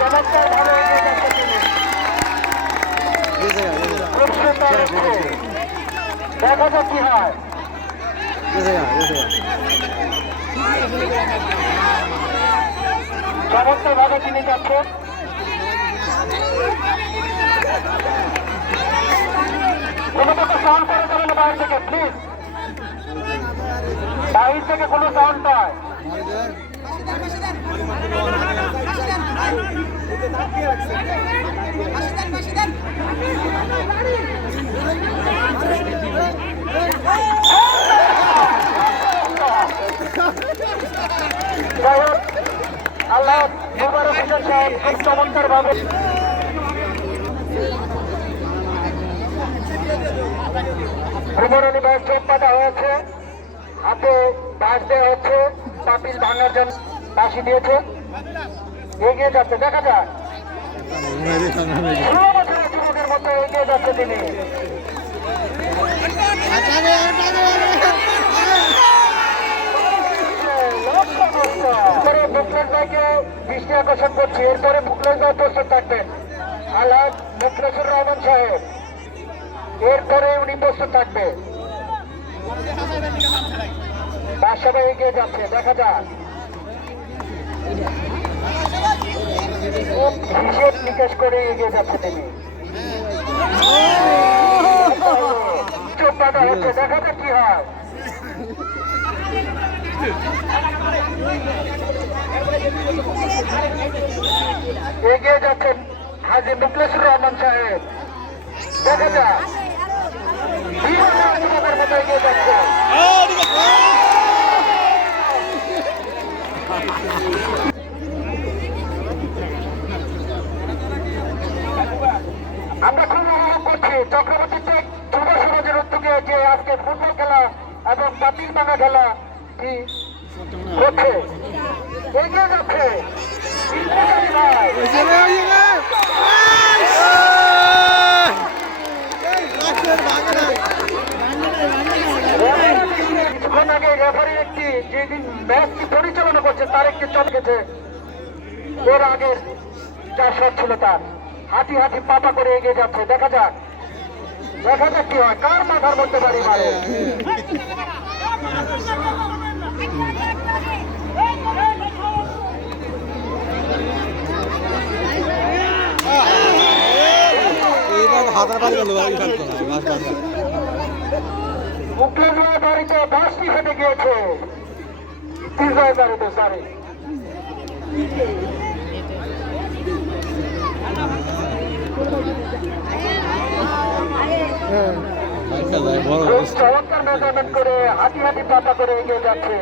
চমৎকার ভাবে এগিয়ে যাচ্ছে তিনি। খুব সুন্দর হচ্ছে, দেখা যাক কি হয়। চমৎকার ভাবে তিনি যাচ্ছেন। কোনো মতো সাউন্ড করে দেবেন না বাইরে থেকে, প্লিজ। বাইরে থেকে কোনো সাউন্ড পায়। যাই হোক, আল্লাহ মুবারক হোসেন সাহেব খুব চমৎকার ভাবে ভ্রমণী বাস চোট হয়েছে, হাতে বাস দেওয়া হচ্ছে, পাতিল ভাঙার জন্য বাসি দিয়েছে, এগিয়ে যাচ্ছে। দেখা যায় 16 বছরের যুবকের মতো এগিয়ে যাচ্ছে তিনি। মুখলেশ ভাইকে দৃষ্টি আকর্ষণ করছি, এরপরে মুখলেশ ভাই প্রস্তুত থাকবেন। আলহাজ মুখলেসুর রহমান সাহেব, এরপরে উনি প্রস্তুত থাকবে। বাদশা ভাই এগিয়ে যাচ্ছে, দেখা যাক। হিসেব নিকেশ করে এগিয়ে যাচ্ছে তিনি। চোখ বাঁধা হচ্ছে, দেখা যাক কি হয়। এগিয়ে যাচ্ছেন হাজী মুখলেসুর রহমান সাহেব, দেখা যাক। মতো এগিয়ে যাচ্ছে। আমরা খুব অনুভব করছি চক্রবর্তী টেক যুব সমাজের উদ্যোগে যে আজকে ফুটবল খেলা এবং বাতিল ভাঙা খেলা কি হচ্ছে, এগিয়ে যাচ্ছে কিছুক্ষণ আগে রেফারির একটি যেদিন ম্যাচটি পরিচালনা করছে তার একটি চমকেছে। এর আগের যা শট ছিল তার হাঁটি হাঁটি পাপা করে এগিয়ে যাচ্ছে, দেখা যাক কি হয়, কার মাথার মধ্যে বাড়ি মারে। মুখলেশ বাড়িতে বাসটি ফেটে গিয়েছে, বাড়িতে সরি। চমৎকার মেজারমেন্ট করে হাঁটি হাঁটি পাতা করে এগিয়ে যাচ্ছে।